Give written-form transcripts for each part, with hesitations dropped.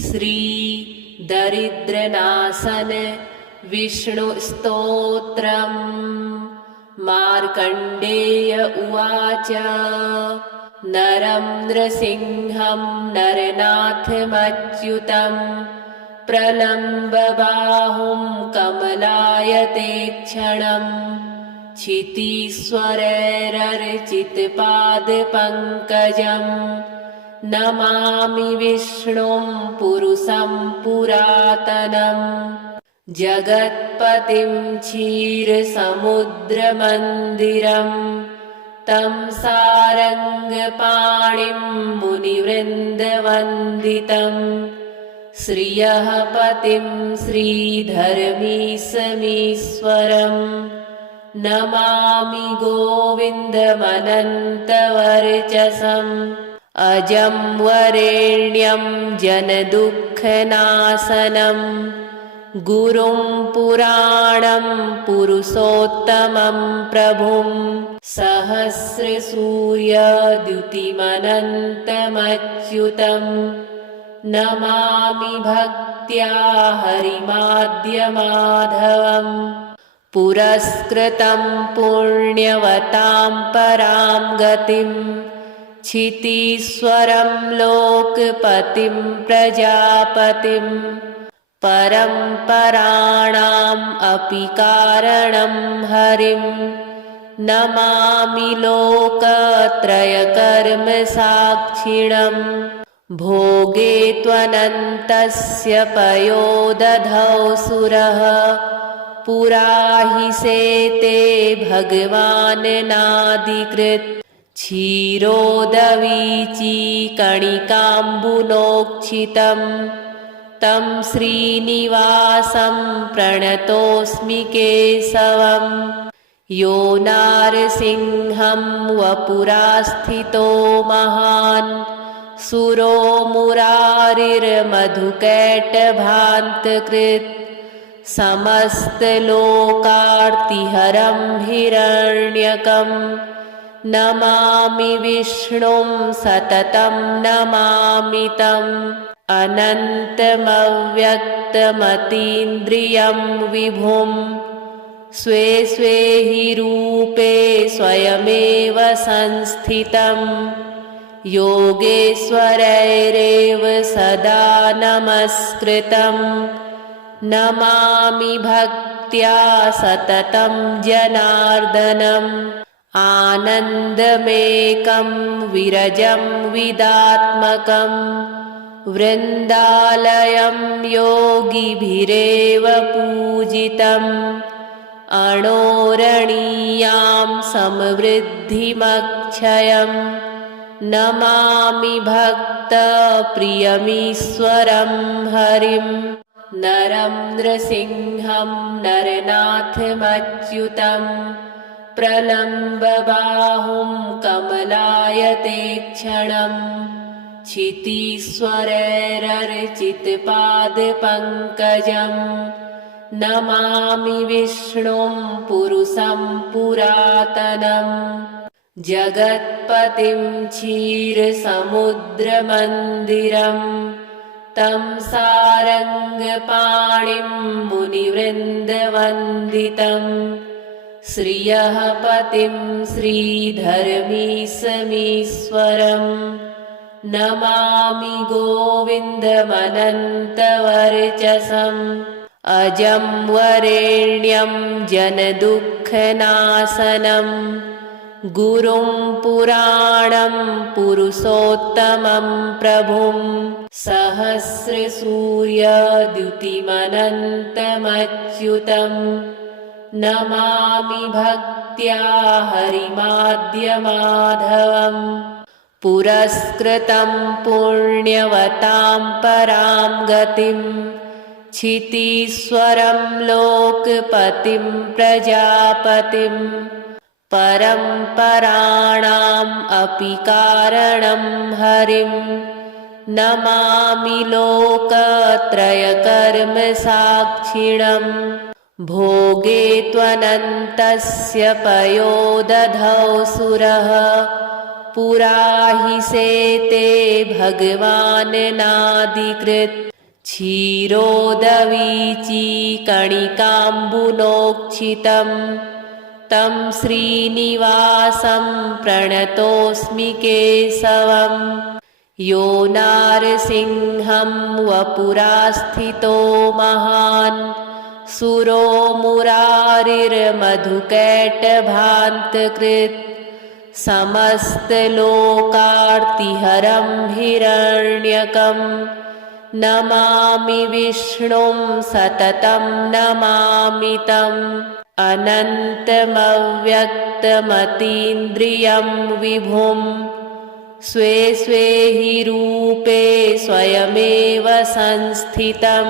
श्री दरिद्रनाशन विष्णुस्तोत्रम्। मार्कण्डेय उवाच। नरं नृसिंहं नरनाथमच्युतं प्रलम्बबाहुं कमलायतेक्षणं क्षितीश्वरैरर्चितपादपङ्कजं नमामि विष्णुं पुरुषं पुरातनं जगत्पतिं क्षीरसमुद्रमन्दिरम् तं सारङ्गपाणिं मुनिवृन्दवन्दितं श्रियः पतिं श्रीधर्मीशमीश्वरं नमामि गोविन्दमनन्तवर्चसम् अजं वरेण्यं जनदुःखनाशनं गुरुं पुराणं पुरुषोत्तमं प्रभुं सहस्रसूर्यद्युतिमनन्तमच्युतं नमामि भक्त्या हरिमाद्यमाधवम् पुरस्कृतं पुण्यवतां परां गतिं क्षितीश्वरं लोकपतिं प्रजापतिं परम्पराणाम् अपि कारणं हरिं नमामि लोकत्रयकर्मसाक्षिणं भोगे त्वनन्तस्य पयोदधौ सुरः पुरा हि सेते भगवान् नादिकृत् क्षीरोदवीचीकणिकाम्बुनोक्षितं तं श्रीनिवासं प्रणतोऽस्मि केशवं यो नारसिंहं वपुरास्थितो महान् सुरो मुरारिर्मधुकैटभान्तकृत् समस्तलोकार्तिहरं हिरण्यकं नमामि विष्णुं सततं नमामि तम् अनन्तमव्यक्तमतीन्द्रियं विभुं स्वे स्वे हि रूपे स्वयमेव संस्थितं योगेश्वरैरेव सदा नमस्कृतं नमामि भक्त्या सततं जनार्दनम् आनन्दमेकं विरजं विदात्मकं वृन्दालयं योगिभिरेव पूजितम् अणोरणीयां समृद्धिमक्षयं नमामि भक्तप्रियमीश्वरं हरिं नरं नृसिंहं नरनाथमच्युतं प्रलम्बबाहुं कमलायतेक्षणं क्षितीश्वरैरर्चितपादपङ्कजं नमामि विष्णुं पुरुषं पुरातनं जगत्पतिं क्षीरसमुद्रमन्दिरं तं सारङ्गपाणिं मुनिवृन्दवन्दितं श्रियः पतिं श्रीधर्मीशमीश्वरं नमामि गोविन्दमनन्तवर्चसम् अजं वरेण्यं जनदुःखनाशनं गुरुं पुराणं पुरुषोत्तमं प्रभुं सहस्रसूर्यद्युतिमनन्तमच्युतं नमामि भक्त्या हरिमाद्यमाधवम् पुरस्कृतं पुण्यवतां परां गतिं क्षितीश्वरं लोकपतिं प्रजापतिं परम्पराणाम् अपि कारणं हरिं नमामि लोकत्रयकर्मसाक्षिणं भोगे त्वनन्तस्य पयोदधौ सुरः पुराहि सेते भगवाननादिकृत् क्षीरोदवीचिकणिकाम्बुनोक्षितं तं श्रीनिवासं प्रणतोऽस्मि केशवम् यो नारसिंहं वपुरास्थितो महान् सुरो मुरारिर्मधुकैटभान्तकृत् समस्तलोकार्तिहरं हिरण्यकं नमामि विष्णुं सततं नमामि तम् अनन्तमव्यक्तमतीन्द्रियं विभुं स्वे स्वे हि रूपे स्वयमेव संस्थितं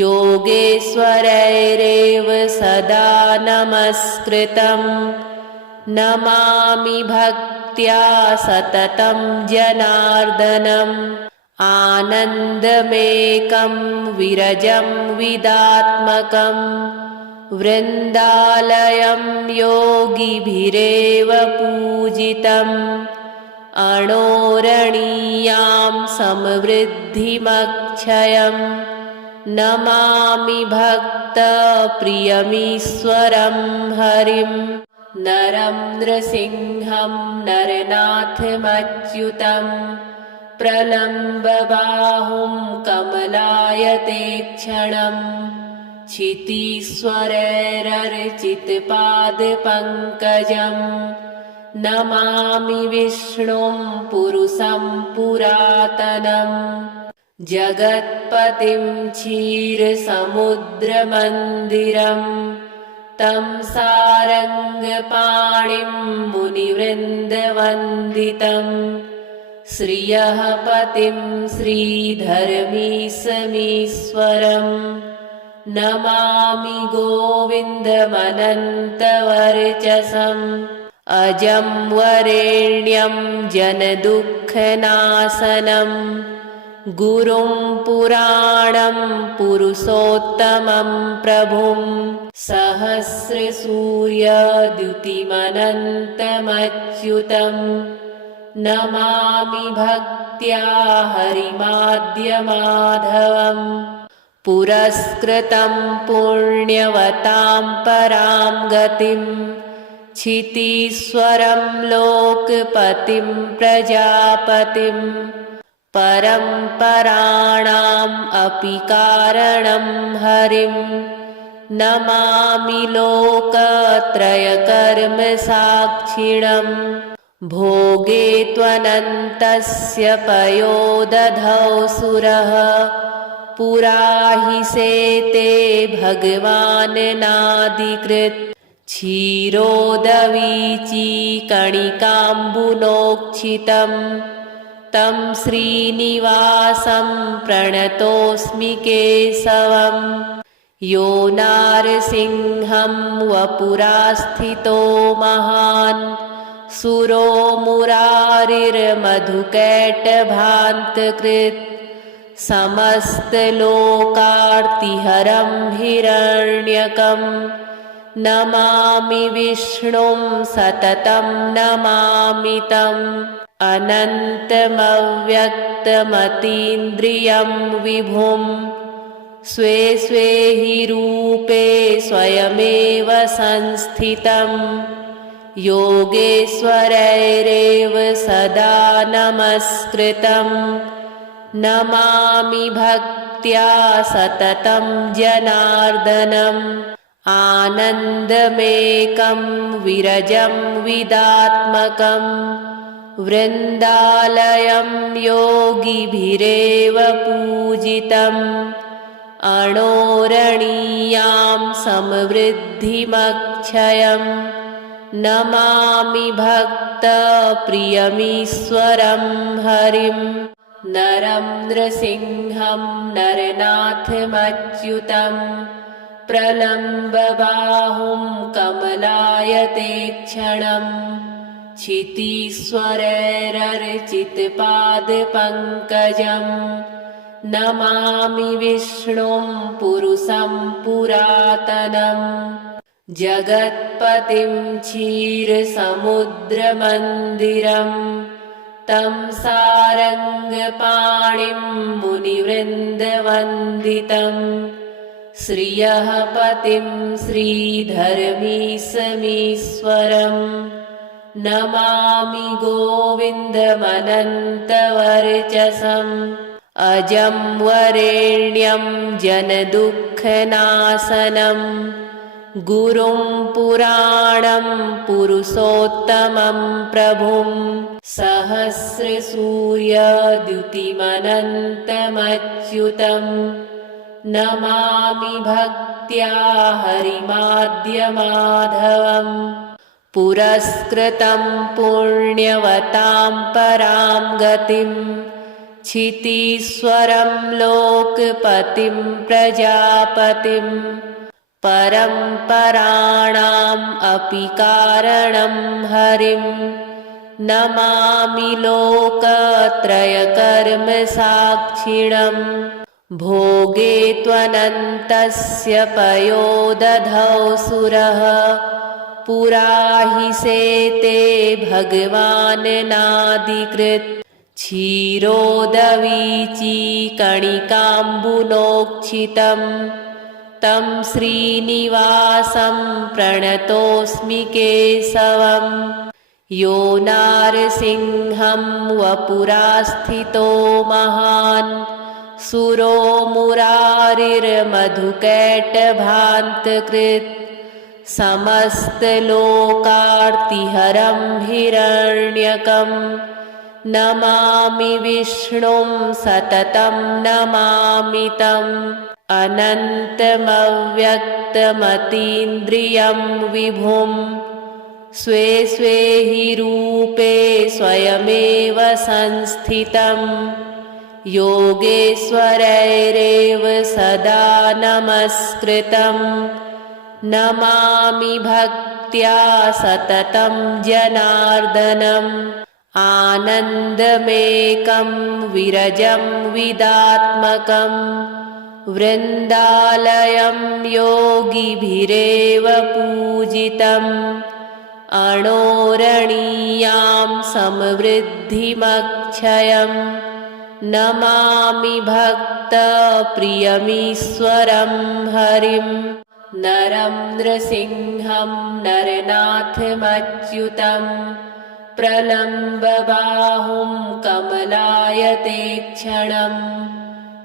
योगेश्वरैरेव सदा नमस्कृतं नमामि भक्त्या सततं जनार्दनम् आनन्दमेकं विरजं विदात्मकं वृन्दालयं योगिभिरेव पूजितम् अणोरणीयां समृद्धिमक्षयं नमामि भक्तप्रियमीश्वरं हरिं नरं नृसिंहं नरनाथमच्युतं प्रलम्बबाहुं कमलायतेक्षणं क्षितीश्वरैरर्चितपादपङ्कजम् नमामि विष्णुं पुरुषं पुरातनं जगत्पतिं क्षीरसमुद्रमन्दिरं तं सारङ्गपाणिं मुनिवृन्दवन्दितं श्रियः पतिं श्रीधर्मीशमीश्वरम् नमामि गोविन्दमनन्तवर्चसम् अजं वरेण्यं जनदुःखनाशनं गुरुं पुराणं पुरुषोत्तमं प्रभुं सहस्रसूर्यद्युतिमनन्तमच्युतं नमामि भक्त्या हरिमाद्यमाधवम् पुरस्कृतं पुण्यवतां परां गतिं क्षितीश्वरं लोकपतिं प्रजापतिं परम्पराणाम् अपि कारणं हरिं नमामि लोकत्रयकर्मसाक्षिणं भोगे त्वनन्तस्य पयोदधौ सुरः पुराहि सेते भगवाननादिकृत् क्षीरोदवीचिकणिकाम्बुनोक्षितं तं श्रीनिवासं प्रणतोऽस्मि केशवम् यो नारसिंहं वपुरास्थितो महान् सुरो मुरारिर्मधुकैटभान्तकृत् समस्तलोकार्तिहरं हिरण्यकं नमामि विष्णुं सततं नमामि तम् अनन्तमव्यक्तमतीन्द्रियं विभुं स्वे स्वे हि रूपे स्वयमेव संस्थितं योगेश्वरैरेव सदा नमस्कृतं नमामि भक्त्या सततं जनार्दनम् आनन्दमेकं विरजं विदात्मकं वृन्दालयं योगिभिरेव पूजितम् अणोरणीयां समृद्धिमक्षयं नमामि भक्तप्रियमीश्वरं हरिं नरं नृसिंहं नरनाथमच्युतं प्रलम्बबाहुं कमलायतेक्षणं क्षितीश्वरैरर्चितपादपङ्कजं नमामि विष्णुं पुरुषं पुरातनं जगत्पतिं क्षीरसमुद्रमन्दिरं तं सारङ्गपाणिं मुनिवृन्दवन्दितं श्रियः पतिं श्रीधर्मीशमीश्वरं नमामि गोविन्दमनन्तवर्चसम् अजं वरेण्यं जनदुःखनाशनं गुरुं पुराणं पुरुषोत्तमं प्रभुं सहस्रसूर्यद्युतिमनन्तमच्युतं नमामि भक्त्या हरिमाद्यमाधवम् पुरस्कृतं पुण्यवतां परां गतिं क्षितीश्वरं लोकपतिं प्रजापतिं परम्पराणाम् अपि कारणं हरिं नमामि लोकत्रयकर्मसाक्षिणम् भोगे त्वनन्तस्य पयोदधौ सुरः पुरा हि सेते भगवान् नादिकृत् क्षीरोदवीचीकणिकाम्बुनोक्षितं तं श्रीनिवासं प्रणतोऽस्मि केशवं यो नारसिंहं वपुरास्थितो महान् सुरो मुरारिर्मधुकैटभान्तकृत् समस्तलोकार्तिहरं हिरण्यकं नमामि विष्णुं सततं नमामि तम् अनन्तमव्यक्तमतीन्द्रियं विभुं स्वे स्वे हि रूपे स्वयमेव संस्थितं योगेश्वरैरेव सदा नमस्कृतं नमामि भक्त्या सततं जनार्दनम् आनन्दमेकं विरजं विदात्मकं वृन्दालयं योगिभिरेव पूजितम् अणोरणीयां समृद्धिमक्षयं नमामि भक्तप्रियमीश्वरं हरिं नरं नृसिंहं नरनाथमच्युतं प्रलम्बबाहुं कमलायतेक्षणम्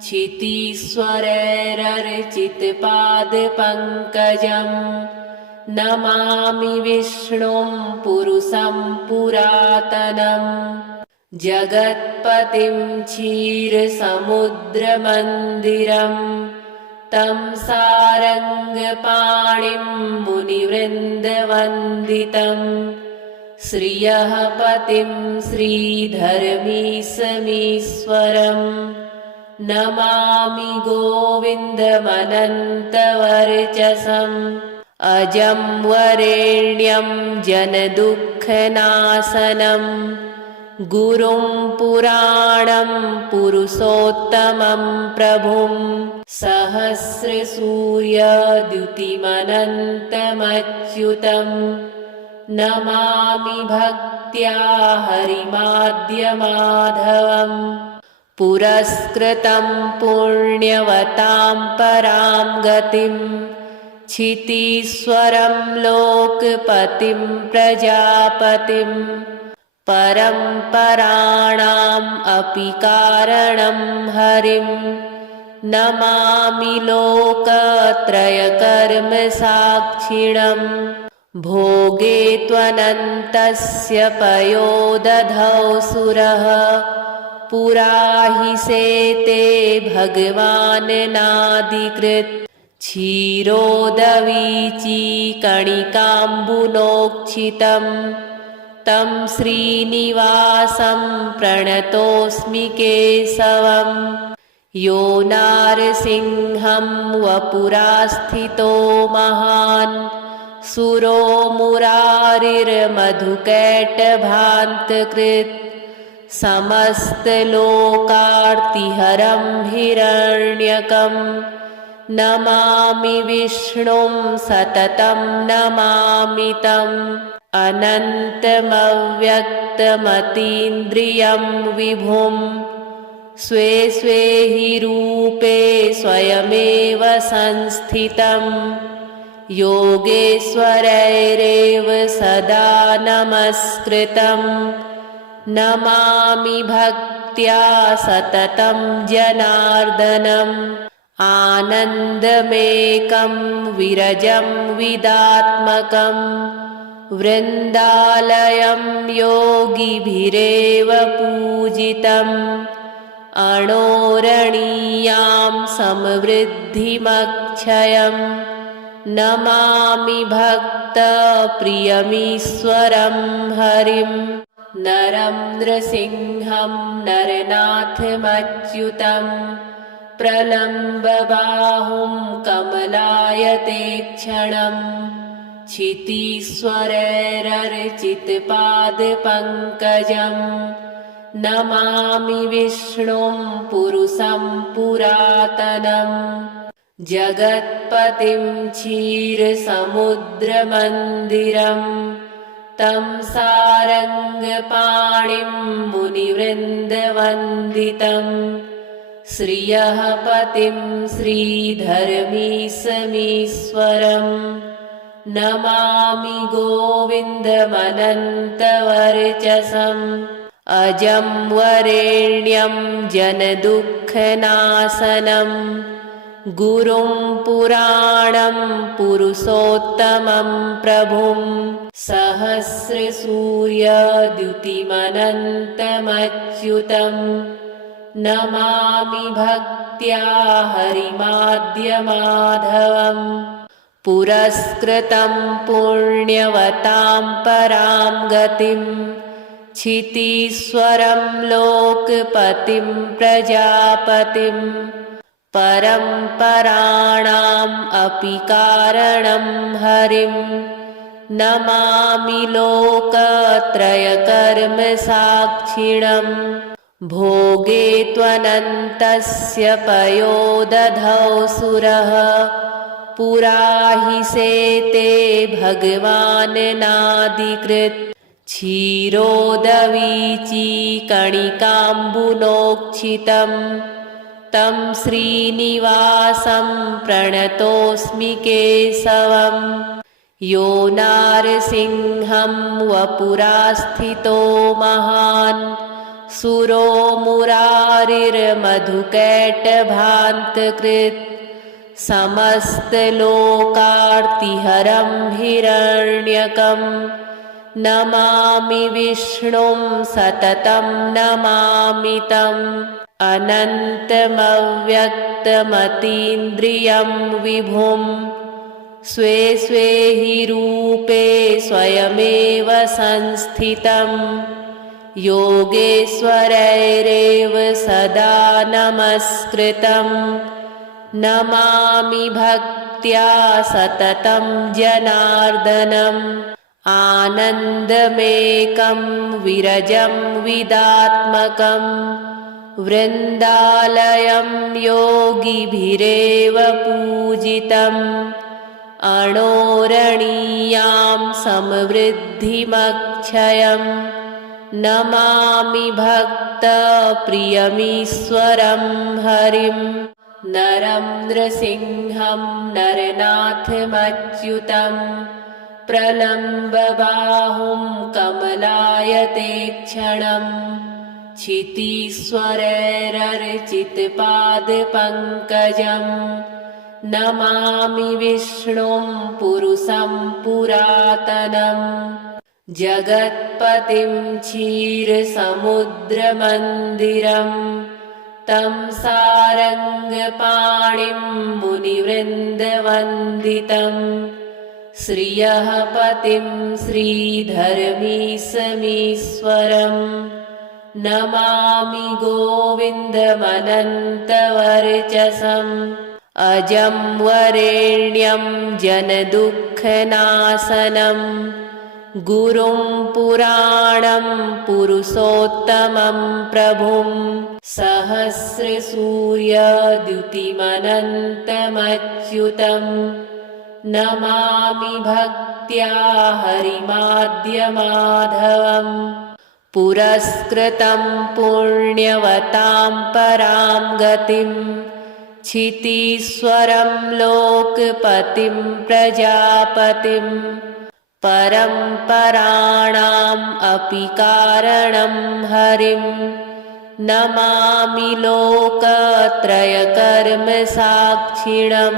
क्षितीश्वरैरर्चितपादपङ्कजं नमामि विष्णुं पुरुषं पुरातनं जगत्पतिं क्षीरसमुद्रमन्दिरं तं सारङ्गपाणिं मुनिवृन्दवन्दितं श्रियः पतिं श्रीधर्मीशमीश्वरं नमामि गोविन्दमनन्तवर्चसम् अजं वरेण्यं जनदुःखनाशनं गुरुं पुराणं पुरुषोत्तमं प्रभुं सहस्रसूर्यद्युतिमनन्तमच्युतं नमामि भक्त्या हरिमाद्यमाधवम् पुरस्कृतं पुण्यवतां परां गतिं क्षितीश्वरं लोकपतिं प्रजापतिं परम्पराणाम् अपि कारणं हरिं नमामि लोकत्रयकर्मसाक्षिणम् भोगे त्वनन्तस्य पयोदधौ सुरः पुरा हि सेते भगवान् नादिकृत् क्षीरोदवीचीकणिकाम्बुनोक्षितं तं श्रीनिवासं प्रणतोऽस्मि केशवं यो नारसिंहं वपुरास्थितो महान् सुरो मुरारिर्मधुकैटभान्तकृत् समस्तलोकार्तिहरं हिरण्यकं नमामि विष्णुं सततं नमामि तम् अनन्तमव्यक्तमतीन्द्रियं विभुं स्वे स्वे हि रूपे स्वयमेव संस्थितं योगेश्वरैरेव सदा नमस्कृतं नमामि भक्त्या सततं जनार्दनम् आनन्दमेकं विरजं विदात्मकं वृन्दालयं योगिभिरेव पूजितम् अणोरणीयां समृद्धिमक्षयं नमामि भक्तप्रियमीश्वरं हरिं नरं नृसिंहं नरनाथमच्युतं प्रलम्बबाहुं कमलायतेक्षणं क्षितीश्वरैरर्चितपादपङ्कजं नमामि विष्णुं पुरुषं पुरातनं जगत्पतिं क्षीरसमुद्रमन्दिरं तं सारङ्गपाणिं मुनिवृन्दवन्दितं श्रियः पतिं श्रीधर्मीशमीश्वरं नमामि गोविन्दमनन्तवर्चसम् अजं वरेण्यं जनदुःखनाशनं गुरुं पुराणं पुरुषोत्तमं प्रभुं सहस्रसूर्यद्युतिमनन्तमच्युतं नमामि भक्त्या हरिमाद्यमाधवम् पुरस्कृतं पुण्यवतां परां गतिं क्षितीश्वरं लोकपतिं प्रजापतिं परं पराणाम् अपि कारणं हरिं नमामि लोकत्रयकर्मसाक्षिणं भोगे त्वनन्तस्य पयोदधौ सुरः पुरा हि सेते भगवान् नादिकृत् क्षीरोदवीचीकणिकाम्बुनोक्षितं तं श्रीनिवासं प्रणतोऽस्मि केशवं यो नारसिंहं वपुरास्थितो महान् सुरो मुरारिर्मधुकैटभान्तकृत् समस्तलोकार्तिहरं हिरण्यकं नमामि विष्णुं सततं नमामि तम् अनन्तमव्यक्तमतीन्द्रियं विभुं स्वे स्वे हि रूपे स्वयमेव संस्थितं योगेश्वरैरेव सदा नमस्कृतं नमामि भक्त्या सततं जनार्दनम् आनन्दमेकं विरजं विदात्मकं वृन्दालयं योगिभिरेव पूजितम् अणोरणीयां समृद्धिमक्षयं नमामि भक्तप्रियमीश्वरं हरिं नरं नृसिंहं नरनाथमच्युतं प्रलम्बबाहुं कमलायतेक्षणं क्षितीश्वरैरर्चितपादपङ्कजं नमामि विष्णुं पुरुषं पुरातनं जगत्पतिं क्षीरसमुद्रमन्दिरं तं सारङ्गपाणिं मुनिवृन्दवन्दितं श्रियः पतिं श्रीधर्मीशमीश्वरं नमामि गोविन्दमनन्तवर्चसम् अजं वरेण्यं जनदुःखनाशनं गुरुं पुराणं पुरुषोत्तमं प्रभुं सहस्रसूर्यद्युतिमनन्तमच्युतं नमामि भक्त्या हरिमाद्यमाधवं पुरस्कृतं पुण्यवतां परां गतिं क्षितीश्वरं लोकपतिं प्रजापतिं परम्पराणाम् अपि कारणं हरिं नमामि लोकत्रयकर्मसाक्षिणं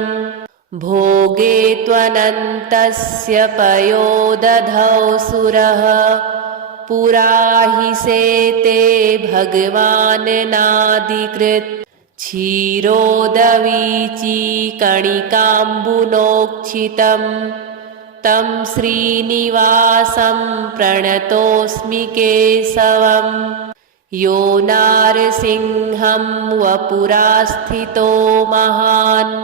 भोगे त्वनन्तस्य पयोदधौ सुरः पुरा हि सेते भगवान् नादिकृत् क्षीरोदवीचीकणिकाम्बुनोक्षितं तं श्रीनिवासं प्रणतोऽस्मि केशवं यो नारसिंहं वपुरास्थितो महान्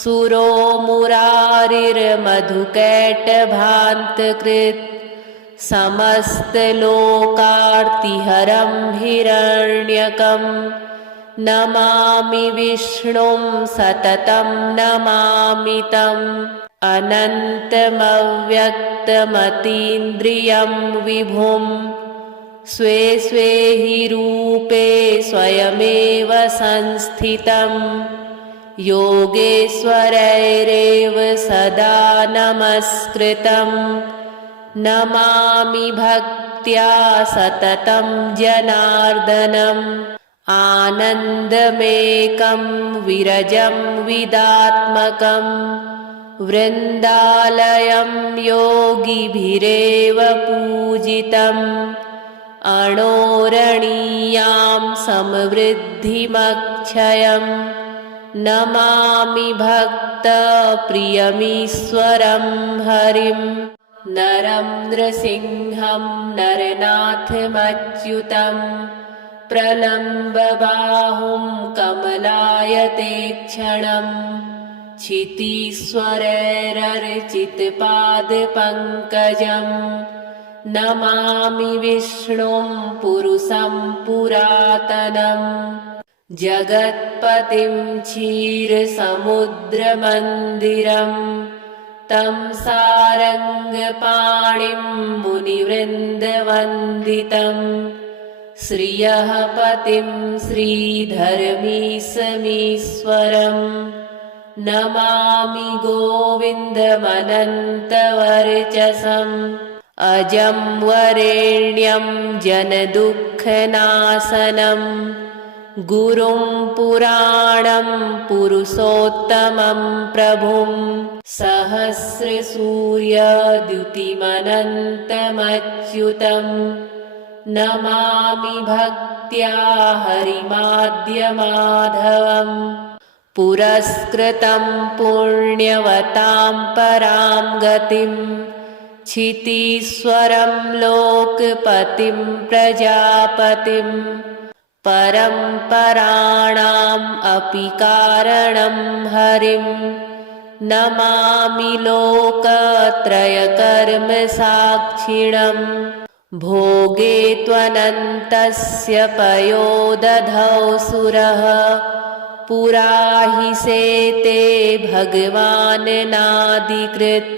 सुरो मुरारिर्मधुकैटभान्तकृत् समस्तलोकार्तिहरं हिरण्यकं नमामि विष्णुं सततं नमामि तम् अनन्तमव्यक्तमतीन्द्रियं विभुं स्वे स्वे हि रूपे स्वयमेव संस्थितं योगेश्वरैरेव सदा नमस्कृतं नमामि भक्त्या सततं जनार्दनम् आनन्दमेकं विरजं विदात्मकं वृन्दालयं योगिभिरेव पूजितम् अणोरणीयां समृद्धिमक्षयं नमामि भक्तप्रियमीश्वरं हरिं नरं नृसिंहं नरनाथमच्युतं प्रलम्बबाहुं कमलायतेक्षणं क्षितीश्वरैरर्चितपादपङ्कजं नमामि विष्णुं पुरुषं पुरातनम् जगत्पतिं क्षीरसमुद्रमन्दिरं तं सारङ्गपाणिं मुनिवृन्दवन्दितं श्रियः पतिं श्रीधर्मीशमीश्वरं नमामि गोविन्दमनन्तवर्चसम् अजं वरेण्यं जनदुःखनाशनं गुरुं पुराणं पुरुषोत्तमं प्रभुं सहस्रसूर्यद्युतिमनन्तमच्युतं नमामि भक्त्या हरिमाद्यमाधवं पुरस्कृतं पुण्यवतां परां गतिं क्षितीश्वरं लोकपतिं प्रजापतिं परम्पराणाम् अपि कारणं हरिं नमामि लोकत्रयकर्मसाक्षिणं भोगे त्वनन्तस्य पयोदधौ सुरः पुरा हि सेते भगवान् नादिकृत्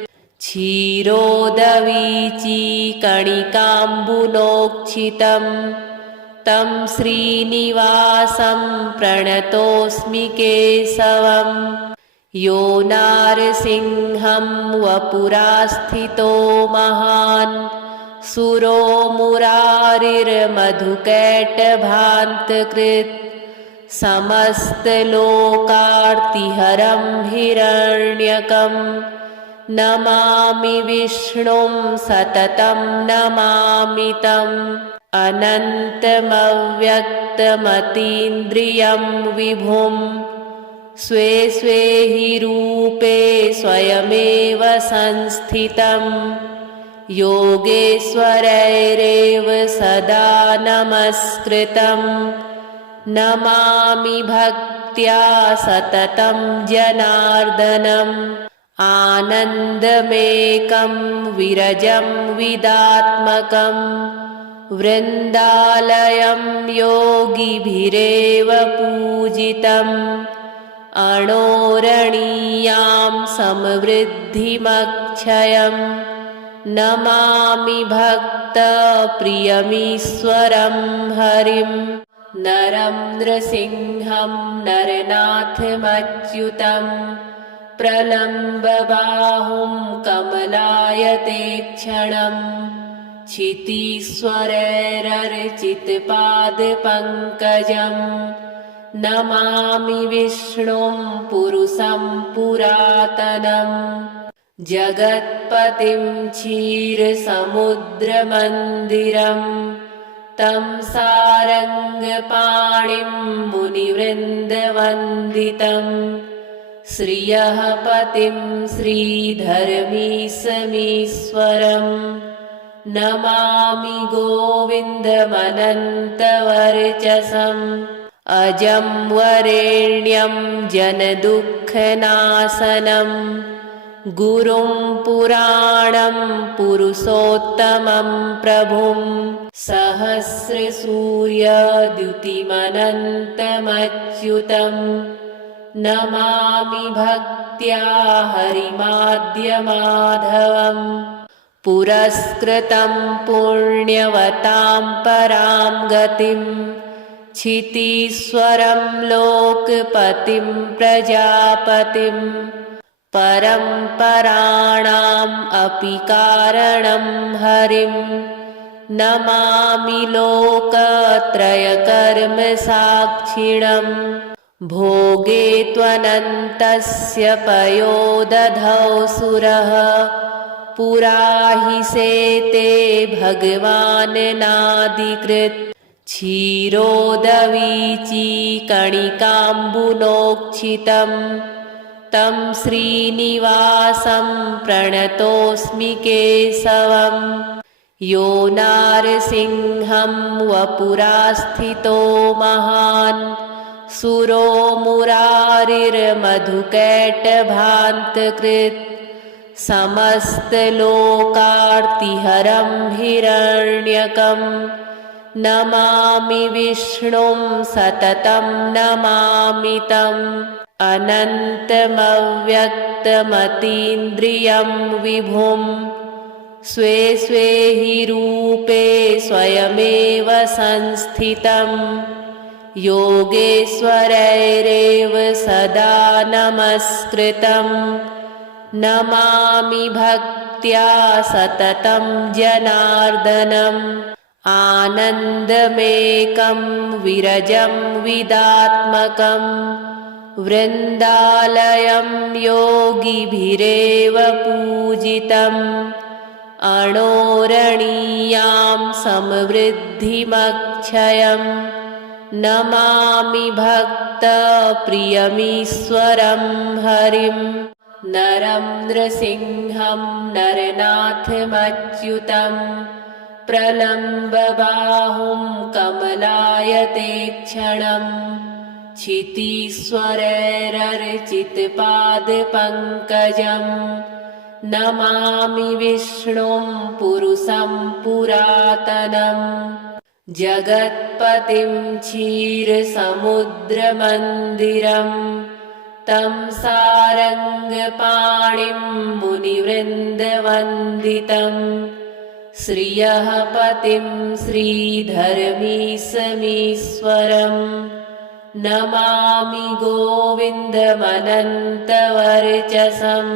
क्षीरोदवीचीकणिकाम्बुनोक्षितं तं श्रीनिवासं प्रणतोऽस्मि केशवं यो नारसिंहं वपुरास्थितो महान् सुरो मुरारिर्मधुकैटभान्तकृत् समस्तलोकार्तिहरं हिरण्यकं नमामि विष्णुं सततं नमामि तम् अनन्तमव्यक्तमतीन्द्रियं विभुं स्वे स्वे हि रूपे स्वयमेव संस्थितं योगेश्वरैरेव सदा नमस्कृतं नमामि भक्त्या सततं जनार्दनम् आनन्दमेकं विरजं विदात्मकं वृन्दालयं योगिभिरेव पूजितम् अणोरणीयां समृद्धिमक्षयम् नमामि भक्तप्रियमीश्वरं हरिं नरं नृसिंहं नरनाथमच्युतं प्रलम्बबाहुं कमलायतेक्षणम् क्षितीश्वरैरर्चितपादपङ्कजम् नमामि विष्णुं पुरुषं पुरातनम् जगत्पतिं क्षीरसमुद्रमन्दिरं तं सारङ्गपाणिं मुनिवृन्दवन्दितं श्रियः पतिं श्रीधर्मीशमीश्वरं नमामि गोविन्दमनन्तवर्चसम् अजं वरेण्यं जनदुःखनाशनं गुरुं पुराणं पुरुषोत्तमं प्रभुं सहस्रसूर्यद्युतिमनन्तमच्युतं नमामि भक्त्या हरिमाद्यमाधवम् पुरस्कृतं पुण्यवतां परां गतिं क्षितीश्वरं लोकपतिं प्रजापतिं परम्पराणाम् अपि कारणं हरिं नमामि लोकत्रयकर्मसाक्षिणम् भोगे त्वनन्तस्य पयोदधौ सुरः पुरा हि सेते भगवान् नादिकृत् क्षीरोदवीचीकणिकाम्बुनोक्षितं तं श्रीनिवासं प्रणतोऽस्मि केशवम् यो नारसिंहं वपुरास्थितो महान् सुरो मुरारिर्मधुकैटभान्तकृत् समस्तलोकार्तिहरं हिरण्यकं नमामि विष्णुं सततं नमामि तम् अनन्तमव्यक्तमतीन्द्रियं विभुं स्वे स्वे हि रूपे स्वयमेव संस्थितं योगेश्वरैरेव सदा नमस्कृतं नमामि भक्त्या सततं जनार्दनम् आनन्दमेकं विरजं विदात्मकं वृन्दालयं योगिभिरेव पूजितम् अणोरणीयां समृद्धिमक्षयम् नमामि भक्तप्रियमीश्वरं हरिं नरं नृसिंहं नरनाथमच्युतं प्रलम्बबाहुं कमलायतेक्षणम् क्षितीश्वरैरर्चितपादपङ्कजम् नमामि विष्णुं पुरुषं पुरातनम् जगत्पतिं क्षीरसमुद्रमन्दिरं तं सारङ्गपाणिं मुनिवृन्दवन्दितं श्रियः पतिं श्रीधर्मीशमीश्वरं नमामि गोविन्दमनन्तवर्चसम्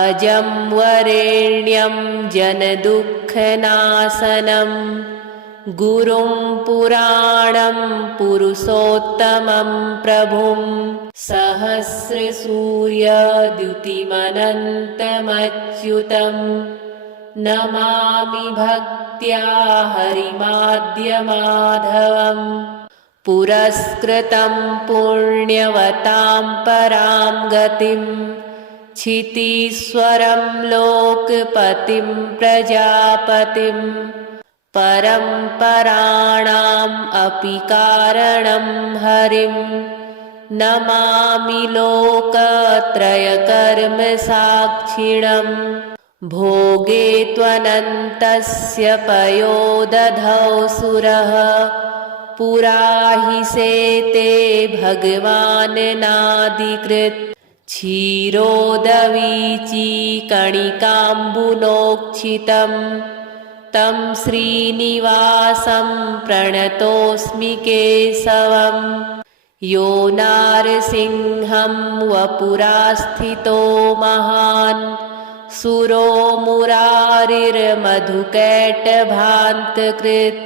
अजं वरेण्यं जनदुःखनाशनं गुरुं पुराणं पुरुषोत्तमं प्रभुं सहस्रसूर्यद्युतिमनन्तमच्युतं नमामि भक्त्या हरिमाद्यमाधवम् पुरस्कृतं पुण्यवतां परां गतिं क्षितीश्वरं लोकपतिं प्रजापतिं परम्पराणाम् अपि कारणं हरिं नमामि लोकत्रयकर्मसाक्षिणम् भोगे त्वनन्तस्य पयोदधौ सुरः पुरा हि सेते भगवान् नादिकृत् क्षीरोदवीचीकणिकाम्बुनोक्षितं तं श्रीनिवासं प्रणतोऽस्मि केशवम् यो नारसिंहं वपुरास्थितो महान् सुरो मुरारिर्मधुकैटभान्तकृत्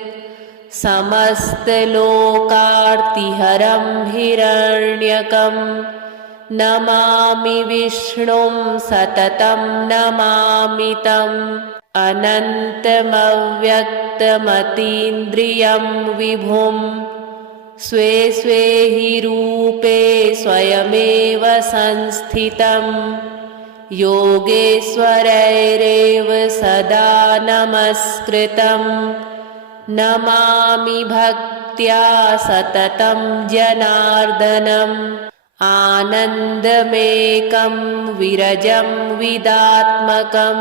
समस्तलोकार्तिहरं हिरण्यकं नमामि विष्णुं सततं नमामि तम् अनन्तमव्यक्तमतीन्द्रियं विभुं स्वे स्वे हि रूपे स्वयमेव संस्थितं योगेश्वरैरेव सदा नमस्कृतं नमामि भक्त्या सततं जनार्दनम् आनन्दमेकं विरजं विदात्मकं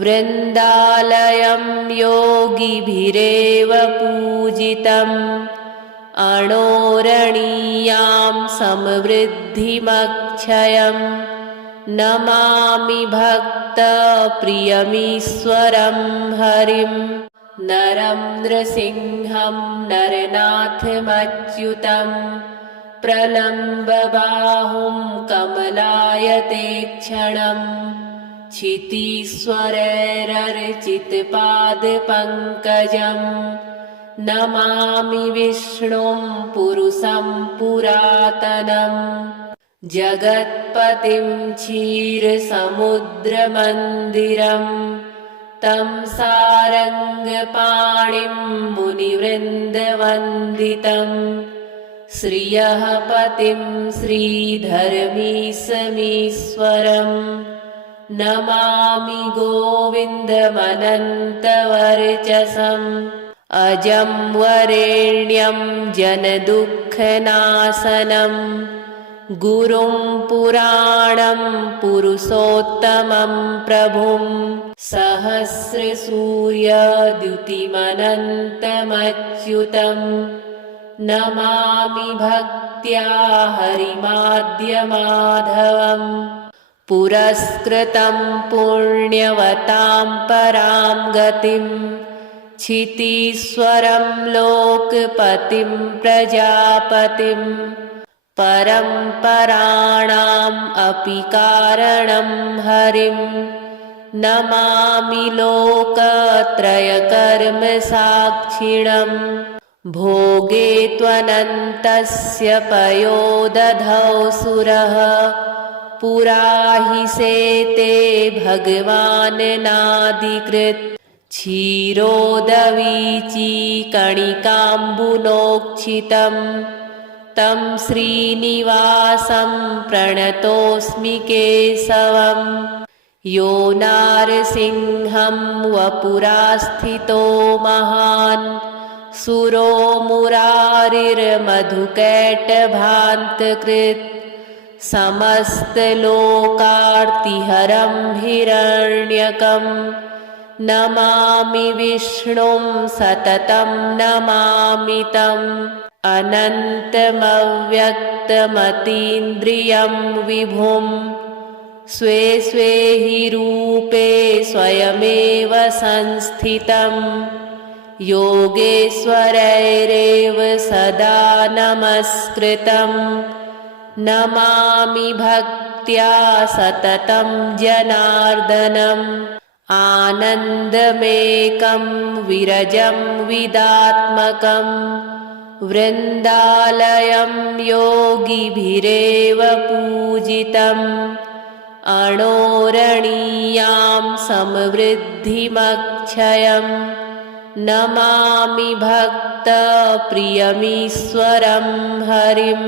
वृन्दालयं योगिभिरेव पूजितम् अणोरणीयां समृद्धिमक्षयं नमामि भक्तप्रियमीश्वरं हरिं नरं नृसिंहं नरनाथमच्युतं प्रलम्बबाहुं कमलायते क्षणम् क्षितीश्वरैरर्चितपादपङ्कजम् नमामि विष्णुं पुरुषं पुरातनम् जगत्पतिं क्षीरसमुद्रमन्दिरम् तं सारङ्गपाणिं मुनिवृन्दवन्दितम् श्रियः पतिं श्रीधर्मीशमीश्वरम् नमामि गोविन्दमनन्तवर्चसम् अजं वरेण्यं जनदुःखनाशनं गुरुं पुराणं पुरुषोत्तमं प्रभुं सहस्रसूर्यद्युतिमनन्तमच्युतम् नमामि भक्त्या हरिमाद्यमाधवम् पुरस्कृतं पुण्यवतां परां गतिं क्षितीश्वरं लोकपतिं प्रजापतिं परम्पराणाम् अपि कारणं हरिं नमामि लोकत्रयकर्मसाक्षिणम् भोगे त्वनन्तस्य पयोदधौ सुरः पुरा हि सेते भगवान् नादिकृत् क्षीरोदवीचीकणिकाम्बुनोक्षितं तं श्रीनिवासं प्रणतोऽस्मि केशवम् यो नारसिंहं वपुरास्थितो महान् सुरो मुरारिर्मधुकैटभान्तकृत् समस्तलोकार्तिहरं हिरण्यकं नमामि विष्णुं सततं नमामि तम् अनन्तमव्यक्तमतीन्द्रियं विभुं स्वे स्वे हि रूपे स्वयमेव संस्थितं योगेश्वरैरेव सदा नमस्कृतं नमामि भक्त्या सततं जनार्दनम् आनन्दमेकं विरजं विदात्मकं वृन्दालयं योगिभिरेव पूजितम् अणोरणीयां समृद्धिमक्षयं नमामि भक्तप्रियमीश्वरं हरिं